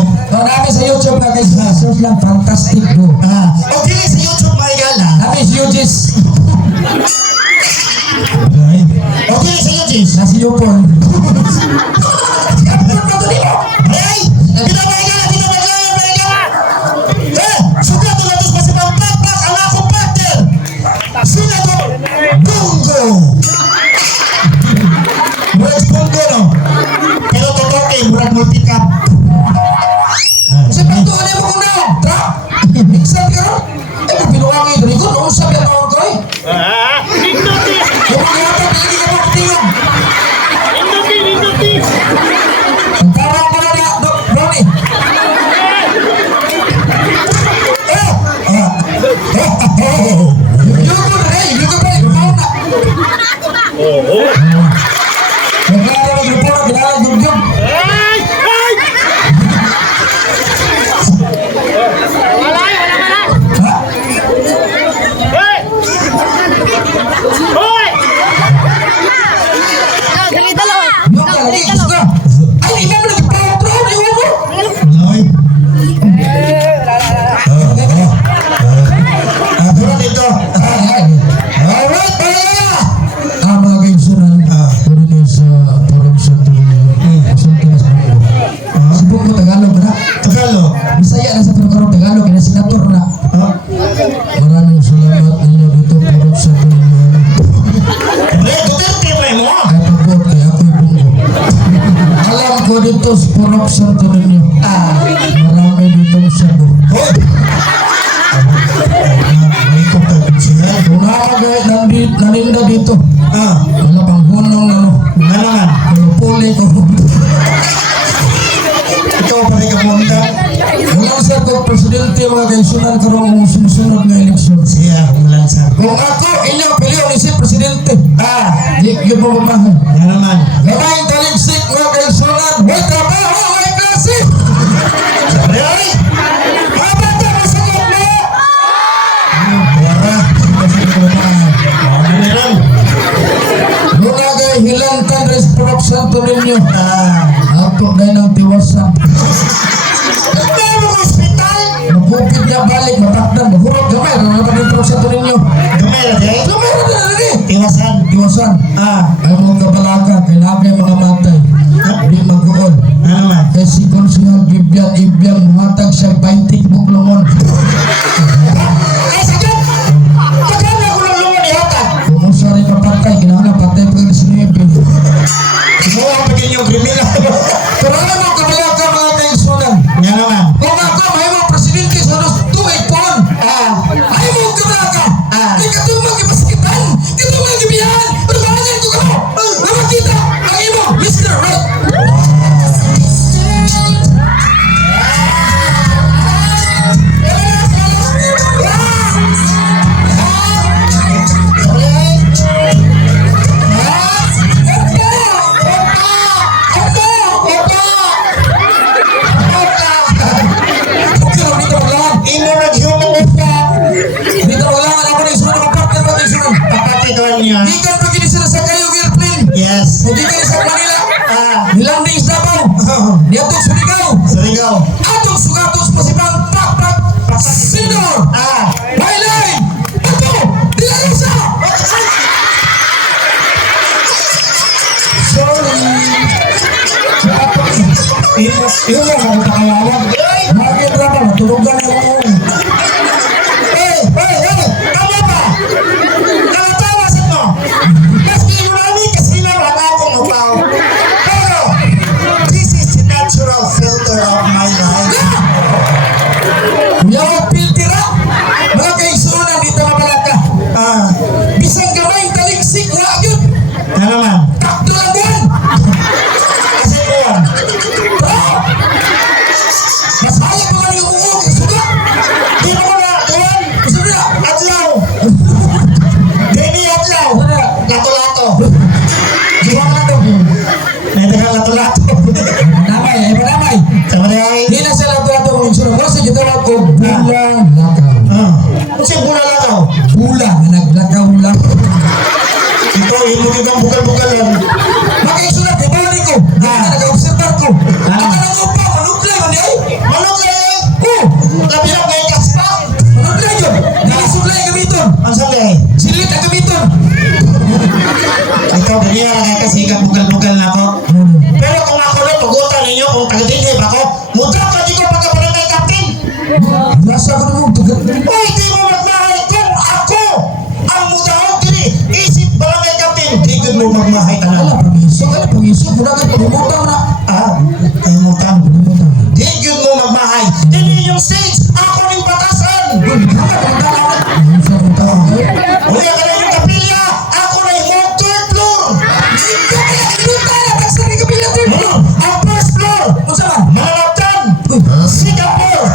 YouTube. Namin sa YouTube na guys, search lang Fantastic Go. O dili sa YouTube maigala. Namin si Yujis. O dili sa YouTube. Nasi Yupon. Ay! Dito maigala, dito maigala. Sugat to natos pa si Pampakpak ang akong partner. Sila to Bungo. Murag Bungo no. Pero totoo kay murag multicap. Kasi pagto ano mo kuno? Trap. Iksan ka ron. Eh binuwangi diri ko no sabi ang tawag ko eh. Induti! Yung mga yata hindi ka magtingog. Induti! Ang parang ko na Doc Ronnie. Yugo na eh, yugo pa eh, mau na. Oo! Nagkara ng grupo na kilala yung Ay! Ay! Wala! Ha? Hoy! Hoy! Dali dalawa. Yung lagi, gusto ka. Ay, ina mo nag-pro-pro na yung ano. Loy. Pero dito. Alright, pala! Mga kaibigan, pwede na sa forum sa tuloy. Asan ka na sa mga? Subok mo Tagalog na. Tagalog. Bisaya na sa Tagalog, kaya senator na. Maraming salamat ninyo dito forum sa tuloy. Pre, Duterte pa mo. Ay pagod, kaya ako'y bungo. Alam ko dito sa forum sa tuloy. Marami dito sa buong. Hoy. May kopag siya. Kung nakakagay, naninda dito. Wala pang hunong na no. Nalangan. Puli ko. Ikaw pa rin kapunta. Walang sa kong presidente mga kaisunan karong sumusunod na eleksyon. Siya, ulan sa. Kung ako inyong pilihan ni si presidente, di yun mo mamahal. Yan naman. Gabay taligsik mga kaisunan, may trabaho, may klase. Pre, ay. Habang ka masagot mo! Wara. Meron. Muna kay hilantan res production to ninyo. Ato na ng tiwasan. Meron mo hospital. Mabukid niya balik, matakdan, mahurot gamay. Rana ka ng production to ninyo. Gamera day. Gamay na lagi. Tiwasan. Tiwasan. Ay mga kabalaka, kailangan mga matay. Di mag-uod. Yan naman. Kaya si Konsihal Bibian Ibiang muhatag siya 20 buklongon. Ay, sakit. Sakit na ko lang lumon ihata. Kung mo siya rin kapatay, kailangan patay pa yung sinipi. Ikaw ang pagin yung kriminal. Pero ano mga kabalaka mga kaisunan? Yan naman. Kung ako may mga presidente sa dos tuwig pon. Ay mga kabalaka. Di ka tumang ipasakitan. Di tumang ibihan. Pagbahagan ko ka mo. Namakita ang imo, Mr. Right. Imo nag-human effect. Dito wala nga ako na isunod ng partner mo isunod. Papatituan niya. Di ka pagkini sila sa kayo airplane. Yes. Hindi ka sa Manila. Nilanding sa Davao. Diatong Surigao. Sarigaw. Atong sugatos pa si Pak. Sino? My line. Ato. Dilarosa. Sorry. Imo mo makakawawag. Bakit na ba? Matulugan na ako. Hey! Tama ba? Nakatawasan mo. Maski marami kasi naman akong upaw. Pero, this is the natural filter of my life. Yaw piltira. Mga kaisunan dito mabalaka. Bisang gamay taligsik wala yun. Yan naman. Takdo lang yan. Kasi kuwan. Mas hayag mga yung uong. Suga. Di mo na, kuwan. Suga. Atlaw. Baby atlaw. Lato-lato. Diwa ka na daw. Naidagan lato-lato. Namay. Ay panamay. Sama niya ay. Hindi na siya lato-lato kung insunan. Wala sa gitawag ko. Bulang lakaw. Ano siya bula lakaw? Bulang. Naglakaw lang. Ito, hinugin kang bugal-bugalan. Makaisunan. Kaya ko. Nag-observar ko. Ang kanang upa. Manubla. Ano ay? Nasa ko nung tugan. Uy, di mo magmahay kung ako ang mudahon diri. Isip barangay kapten, di gud mo magmahay Ala, tanan. pag-isip, muna ka pag-umutang na. Kayo mo tam. Di gud mo magmahay. Dili yung stage, ako ning batasan. Uy, ako na yung kapilya, ako na yung third floor. Ang first floor, mga laptan, Singapore,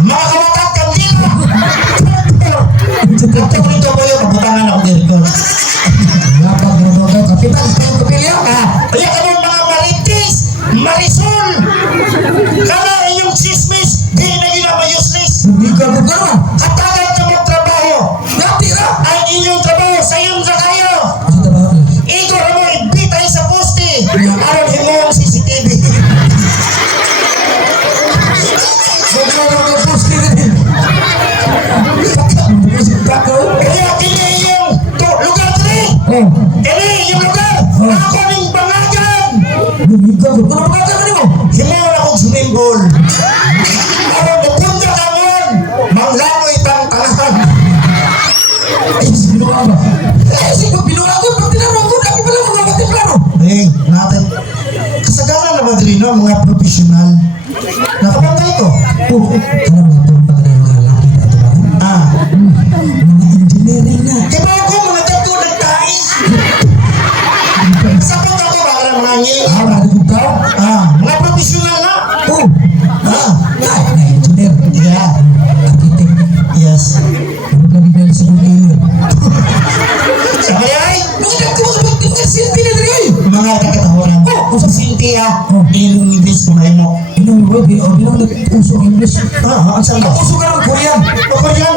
mga kamatag kandila. Third floor. Kapag rito po yung kabutangan ako dito. Kaya kami mga marites, marisol. Kaya inyong chismis, di na ginama useless. Katagal na magtrabaho. Ang inyong trabaho, sayon sa kayo. Ito mo, ibitay sa poste. Aron himo ang CCTV. Kaya kini yung lugar tuli. Kini yung lugar. Ako ning pangagan. Himo na kong swimming pool. Aron napunta kamon, manglangoy tang tanahan. Natin. Kasagaran na ba diri no, mga profesional? Nakapantay ko. Diba ako mga tato nagtais? Sapot ako ba ka ng mga ngil? Mga profesional na. Yeah. Yes. Sabay ay, mga kakatahoran. Kung sa Cynthia, ilong English mo na mo. Ang saan ba? Korean. Korean.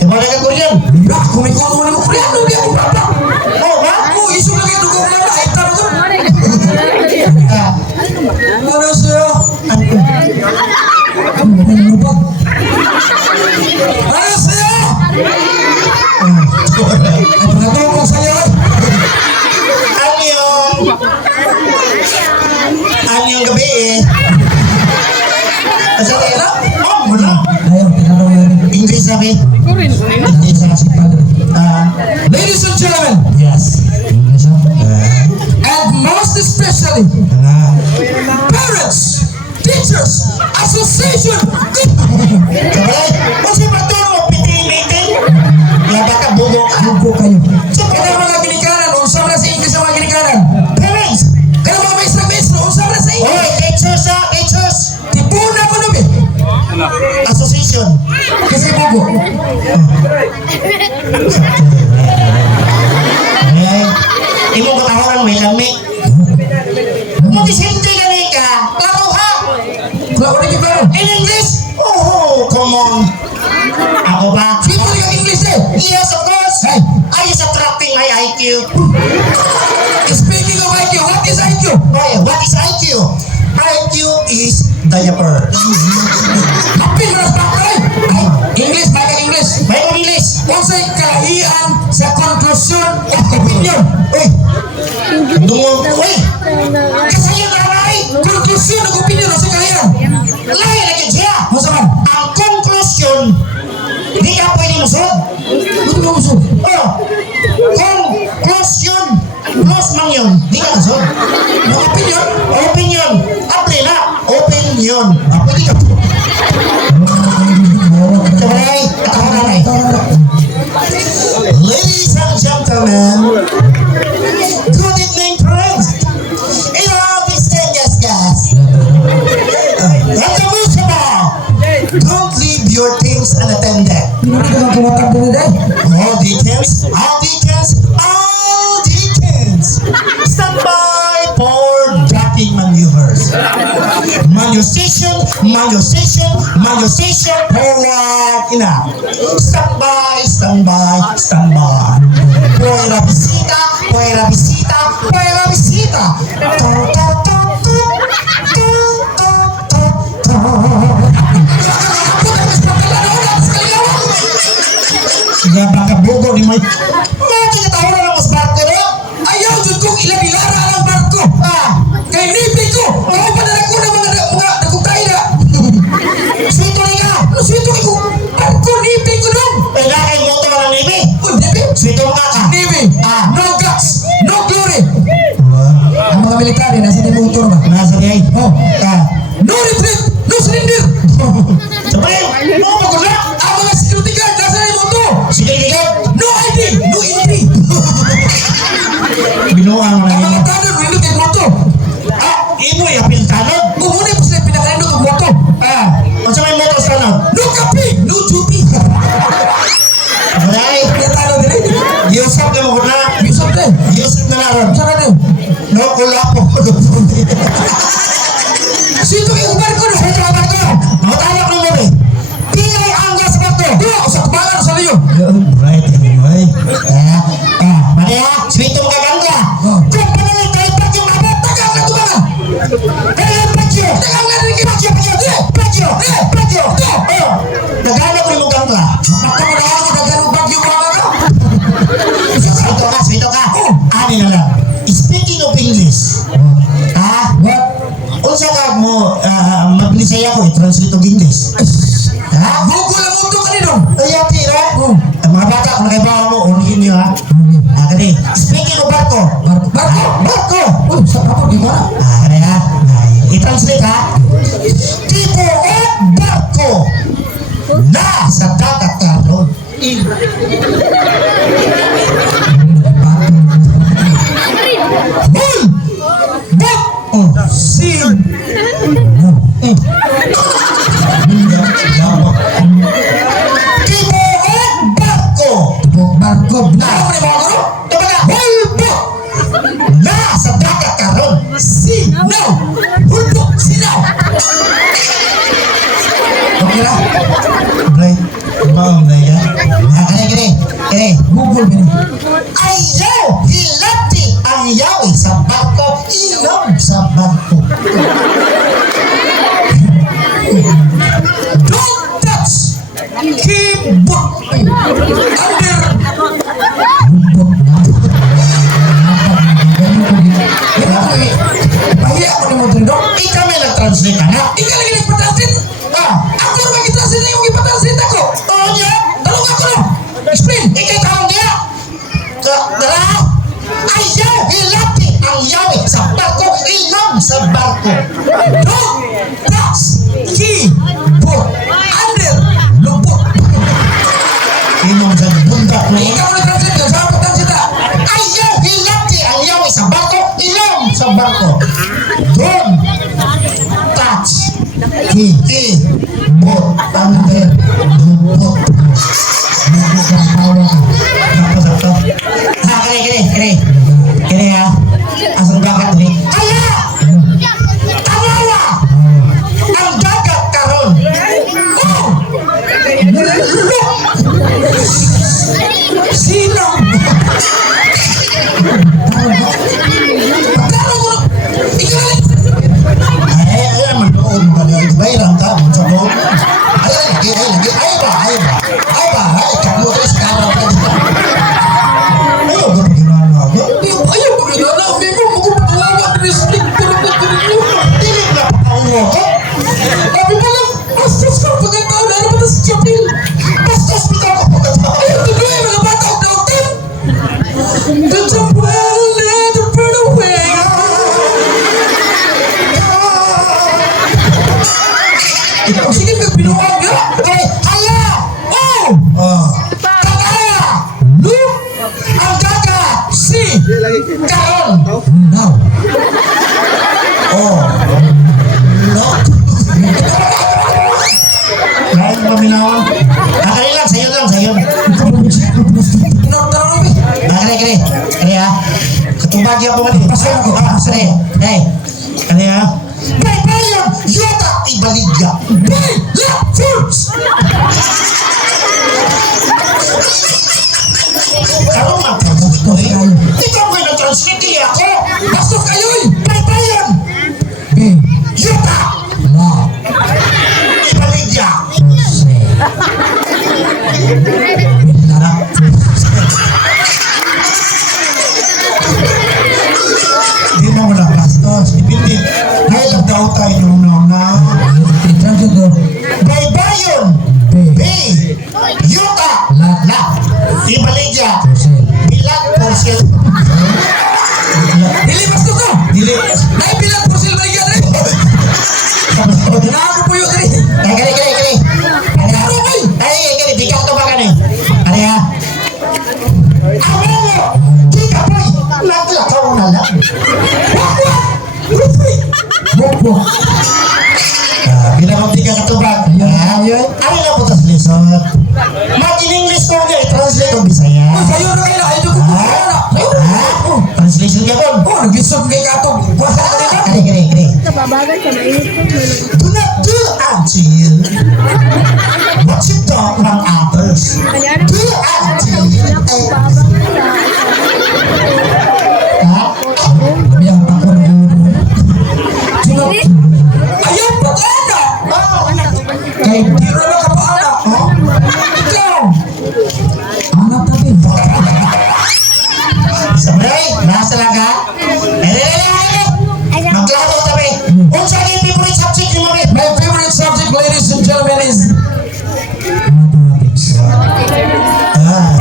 Diba na ka Korean? Oh, ba? Ano sa'yo? Ano sa'yo? Pagkatong sa'yo. Anyong gabi eh. Sabi na? Oh, wala. Ayaw, tinanong yan. English sabi. English na si Padre. Ladies and gentlemen, Yes. and most especially, parents, teachers, association. Sabay, kasi patulong mo meeting. Laba ka, bugo ka. Bugo kayo. Kaya mga ginikanan, usap na sa English ang mga ginikanan. Parents! Kaya mga maestro, usap na sa English. Oy, teachers! Tipuna ko namin. Association. Kasi bugo. Ay, imong katawaran may lami. Kung disente ka ni ka, laro ha! Wala ko rin yung klaro. In English? Oh, come on. Ako ba? Sige mo yung English eh. Yes, of course. Hey. I is attracting my IQ. Speaking of IQ, what is IQ? Oy, what is IQ? IQ is diaper. Kapil na sa bakay. English, baga English. May English. Kung sa'y kalahian sa konklusyon at opinion. Uy, dungo. Uy, kasayo na rin. Konklusyon at opinion sa kalahian. Lahi lagi siya. Masa man? Ang conclusion, di ka pwede musod. Ano ba gusto? Oh, conclusion. Close man yun. Di ka musod. Ang opinion? Opinion. Apre na. Opinion. Pwede ka. Sabay, katawa na rin. Ladies and gentlemen, good evening, friends. In all these things, guys. And the most of all, don't leave your things unattended. Hindi ka lang kumatang din eh. All deacons, stand by for docking maneuvers. Manual station, forward, ina. Stand by. Puera visita. Sige, baka bugo ni Mike. Mati ka tayo na mas barko na. Ayaw dyan kong ilabilara ang barko. Kay libre ko. Ako pa na ako na mga nagkukay na. Sito na nga. Sabay, mo magula. Ang mga security guard, nasa na yung moto? Sige, ikaw. No ID! No entry! Binuang na Ang mga yun. tanong, nindot yung moto. Imo ya pintanog. Muna po sila pinakalindot ang moto. Unsa may motor sa tanog? No copy! No duty! Aray, Pinatalo din eh. Yusuf na mo na. Yusuf din. Yusuf na naron. Saan na din? No kulapo. Sito yung barko na. Sa trabaho ko. Matawag na mo eh. Pilay ang gas ba to? Sa kubangan sa liyo. Right, anyway. Maria, swito ka ganda. Kung panangin kayo pa yung abot, Tagang na kubangan. kaya pagyo. Tagang na rin kita. Pagyo. Naghanap ko yung ganda. Magkamunahan ko nagganong bagyo mga ka. Swito ka. Ani na lang. Speaking of English. What? Unsa ka mo, maglisaya ko, i-translate of English. Google ang mundo kanino. Ayaw, tira. Ang mga bata, kung nakaibawa mo, ulihin niyo ha. Kani, speaking of barko. Barko? Barko. Sa barko, di ba na? Kani ha. I-translate ha. Tipo o barko na sa dagat karon. Bull! Bot! Sin! Tipo o barko. Barko. Ano ni mga guru? Dapat na hulbot na sa dagat karon. Sinaw! Hulbok! Sinaw! Okay na? Right. Mau na yan. Kini. Google ba niya? Ayaw! Hilati ang yawi sa barko. Ilong sa barko. Don't touch! Keyboard! Under! Pahiya ako ni mo dito. Ikaw may nag-translate na nga. Ikaw lagi nagpatansin? Ako na mag-transin na yung ipatansin ako. Oo niya. Talong ako no. Explain. Ikay taong niya. Dara. Ayaw! Hilati ang yawi sa barko. Ilong sa barko. Don't touch! Keyboard! Under! Lubot! Ilong sa bunda mo. Ikaw nag-transin yun. Saan patansin na? Ayaw! Hilati ang yawi sa barko. Ilong sa barko. Don't touch. Keyboard. Under. Lubot. Lubot ang tawa ka. Tapos ito. Kini ha. Asal dagat ni. Kaya! Kawawa! Ang dagat karon. Sinaw! Pagkano mo na? Ikaw Ay, magdoon ba niya? Bayaran ka, sa doon. Ay, ba? Kamu terus sekarang kan. Ayo, gue bagaimana? ayaw ko na na. May mo magpapalawa. Respect ko na po ninyo. Dili na kau ngoko. Sabi pa lang, bastos ka pagkataon na naman sa chapel. Bastos kita ko pagkatao. Ayaw tuloy, mga bata o dautan. There's a well let the burn away. O sige, magbinuang niya. Ay, hala! Oh! Tataya! No! Ang dagat! Si! Karon! Now! Look! Lain paminawan. Kali lang, sayo. Tanong Kali ha. Ketubagi ako mali. Pasok ako. Kali ha. Baybayon! Yota! Ibaligya! Bay! La! Foods! Karon magkabusto eh. Ikaw ko'y nag-translate ako. Bastos kayo'y! Baybayon! Bay! Yota! La! Ibaligya! Jose! Bilarap! Hindi mo na bastos. Dipindi. Ngayon daw tayo nung na. Translate ko. Baybayon! Bay! Bay! Babagan sa mainit po. Do not do until what you don't from others. Do until ha? Yang takon sunod. Ayaw pag-ana. Kay tiro na ka pa-ana. Ikaw. Anak natin. Sabay, nasa laga. Maglaro tabi. Unsa ni favorite subject mo rin? My favorite subject, ladies and gentlemen, is mathematics.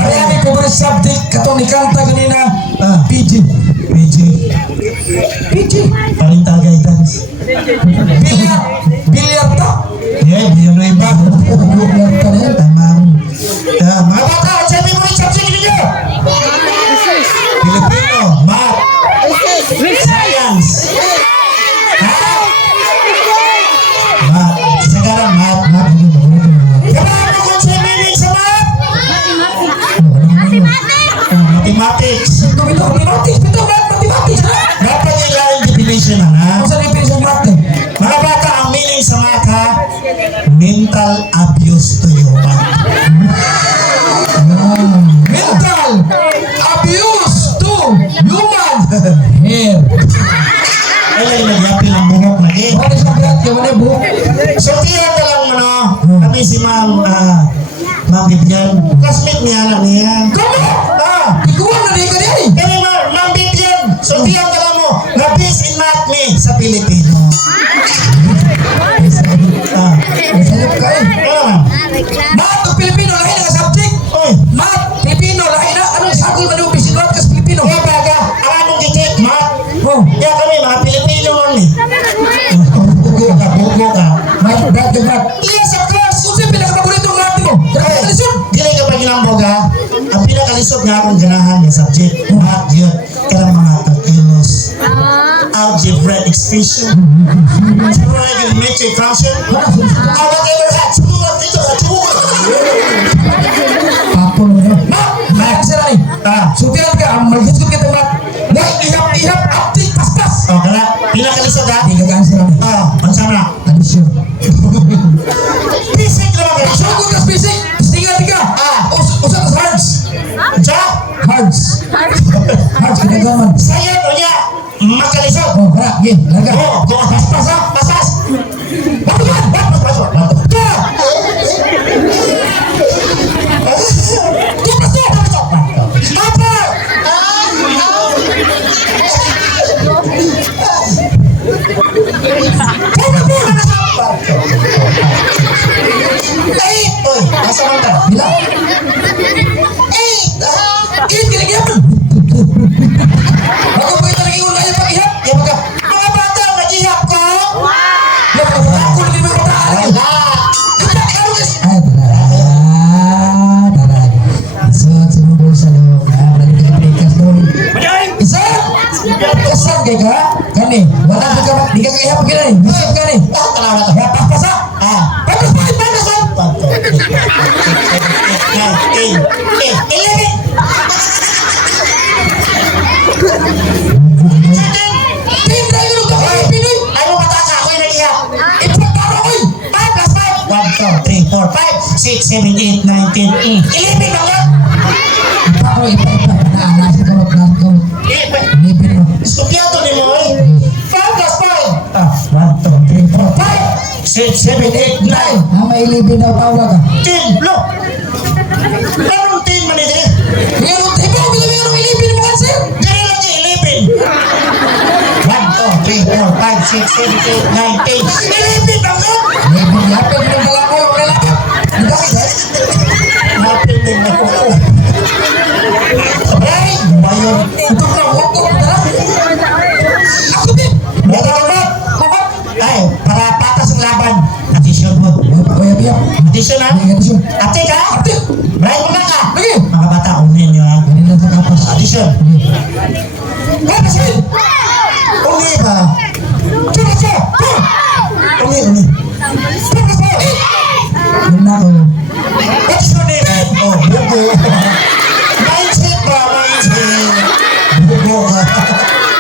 Kaya may favorite subject, katong ni kanta kanina, PG. Parental guidance. Bilyar to. Yeah, yun na iba. Bilyar to na yan. Tamang. Mga bata, unsa ni favorite subject ninyo? Filipino, math, science. Sekarang math. Kenapa kung sa meaning sa math? Mathematics. Mathematics. Dapat nila yung definition na ha? Kung saan yung pinisang math eh? Mga bata, ang meaning sa math ha? Mental abuse to human. Mental abuse to human hair. Ay, nagyapil ang buhok na eh. Ano sa bigat yung mga buhok? So, tira ka lang ano, kami si Ma'am Vivian. Classmate niya lang niya. Kamu? Ikuan na rin ka niya eh. Kami Ma'am Vivian. So, tira ka lang mo. Nabis in math me sa Pilipino. Masayap ka eh. Ano man? Math o Pilipino, lahi na ka subject. Oy, Math, Pilipino, lahi na. Anong sakol man yung pisinot ka sa Pilipino? kaya baga, ang among gitik, math. Oh, Kaya kami mga Pilipino man eh. Bugo ka. math, math, math. Yes, of course. Kung sa'yo pinakapaborito ang math mo, grabe ka lisod. Dili ka pa ginambog ha. Ang pinakalisod nga akong ganahan yung subject. Math yun. Kaya mga calculus. Algebraic expression. Trigonometric function. Whatever that. Sumulot dito. Sumulot. Apo mo yun. Math, math sila eh. Sutiran ka, ang malhisgot kita math. Ihap, aptik, paspas. O, kaya pinakalisod ha. Hindi ka gansi lang. Pansama na. Adisyon. Basic naman ka. Sugod ka basic. Stingan ka. Usa ka sa hards. Diya. Hards. Hards, kinagaman. Saya mo niya. Makalisod. Oh, kara, gin, laga. Go. Paspas ha. Paspas. Paspas. Bila? Ihap, kinagaman. Ako pa ito nag-iwan kayo pag-ihap. Mga bata, nag-ihap ko. Ako na din mo pataan. Wala. Sinubol sa loob. Nagkakalikas doon. Majain! Isa? Kasan kay ka? Kani? Wala ka ka? Di ka kahihap ka na eh. Bisip ka na eh. Ya, paspas ha? Paspas pa! Paspas ha? Team tayo nung kakay Pinoy. Ano mataka? Ako'y nag-ihap. Ipagtaro ko eh. 5 plus 5. 1, 2, 3, 4, 5, 6, 7, 8, 9, 10, 11 na nga. Ipako, ipa. Nasa kamot. Nipin mo. Estudyado ni mo eh. 5 plus 5. 1, 2, 3, 4, 5. 6, 7, 8, 9, May ilibin daw tawag ka. 10. Look. Anong 10 man ito? Mayroon, ikaw bilang ilibin mo kasi. Dili lang yung 11. 1, 2, 3, 4, 5, 6, 7, 8, 9, 10. 11 na nga. Ilibin, yapin mo ng balako yung lalaki. Hindi ka guys. Napin din na ko. Ay, bayon. Ito ka, huwag ko. Ako din. Ay, para patas ang laban. Addition mo. Kuya Biyak. Addition ha? Addition. Ate ka? Ate. Brian mo na ka. Lagi. Mga bata, unin nyo ha. Ganun lang sa kapas. Addition. Kapas din. Uni ba? Uni. Uni. Yun na ako. What's your name? Oh, bugo. Mindset ba? Mindset. Bugo ka.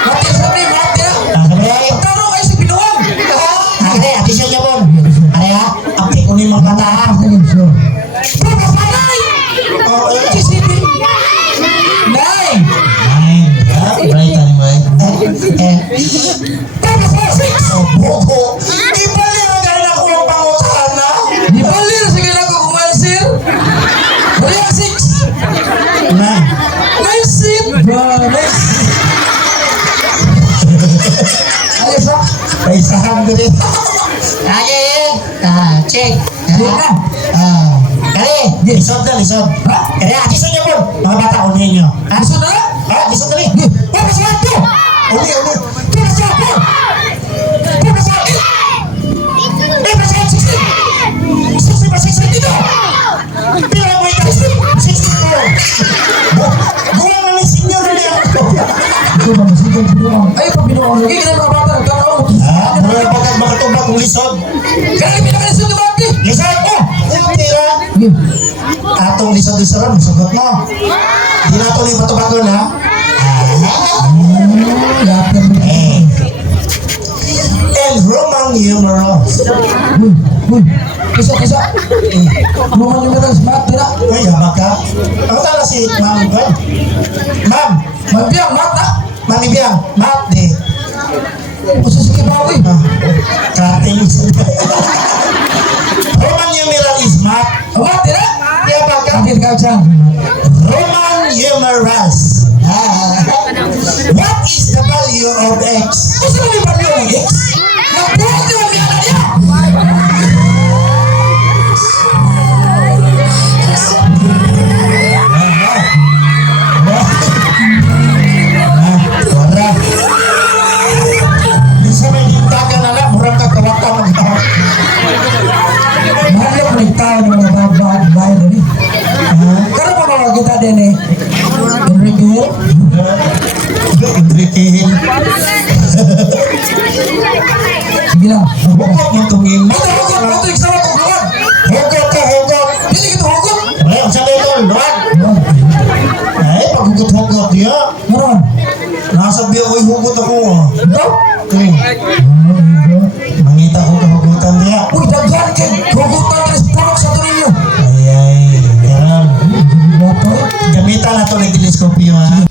Mati sa ni, mati na. Sabay. Taro kayo sa binuang. Tapos mo, 6. Oh, bogo. Ipalir ang gano'n ako ang pangusahan na. Di balir sige na ko kumansir. Wala 6. Na. Nice sip. Nice. Ayos ba? Paisahan ko rin. Lagi. Check. Kali, lisod na, lisod. Ha? Kali, lisod niyo po. Mga bata, ulihin niyo. Ha? Gusto na? Ha? Lisod na rin. Papasawad ko! Uli. Papasawad ko! Papasawad! Papasawad 16! 16 ba 16 dito? Pila mo ikaw? 16 po. Gawa nga ni senior na niya. Ito ba sige binuang. Ay pa binuang lagi kita mga bata nagtanaw. Ha? Mura na pagkat makatubak ng lisod. Kaya pinakalisod na bakit? Lisod ko! Tira. Atong lisod-lisod ron, sugot mo. Di na ito yung patubagon, ha? And Roman numerals. Uy. Isa. Roman yung mga smart dira. Ay, yabak ka. Ako tala si Ma'am Gwen. Ma'am, Mabiyang mata. Ma'am Ibiang, Ma'am di. Usa sige ba uy? Cutting. Roman numeral is Ma'am. Amat dira. Yabak ka. Kapit ka dyan. Roman numerals. What is the value of X? Usa na may value ng X? Nagbuhat niyo ang biyana niya. Wala. Bisa may lintagan na lang, murang kakawata mag-tawag. Mahal ko ng tao ng mga babae na ni. Karo pa mga kita din eh. Enrique. Enriquehin. Sige lang. Hugot mo tungin. Ito yung sama kong luwag. Hugot ka, hugot. Hindi kita hugot. Wala, ang sabi ito, luwag. Ay, pag-hugot-hugot niya. Meron. Nasabi ako'y hugot ako. Ito? Mangita ko kahugutan niya. Uy, daghan kay hugutan tres purok sa tulinyo. Ay, yan. Bato. Gamitan na ito ng teleskopyo, ha?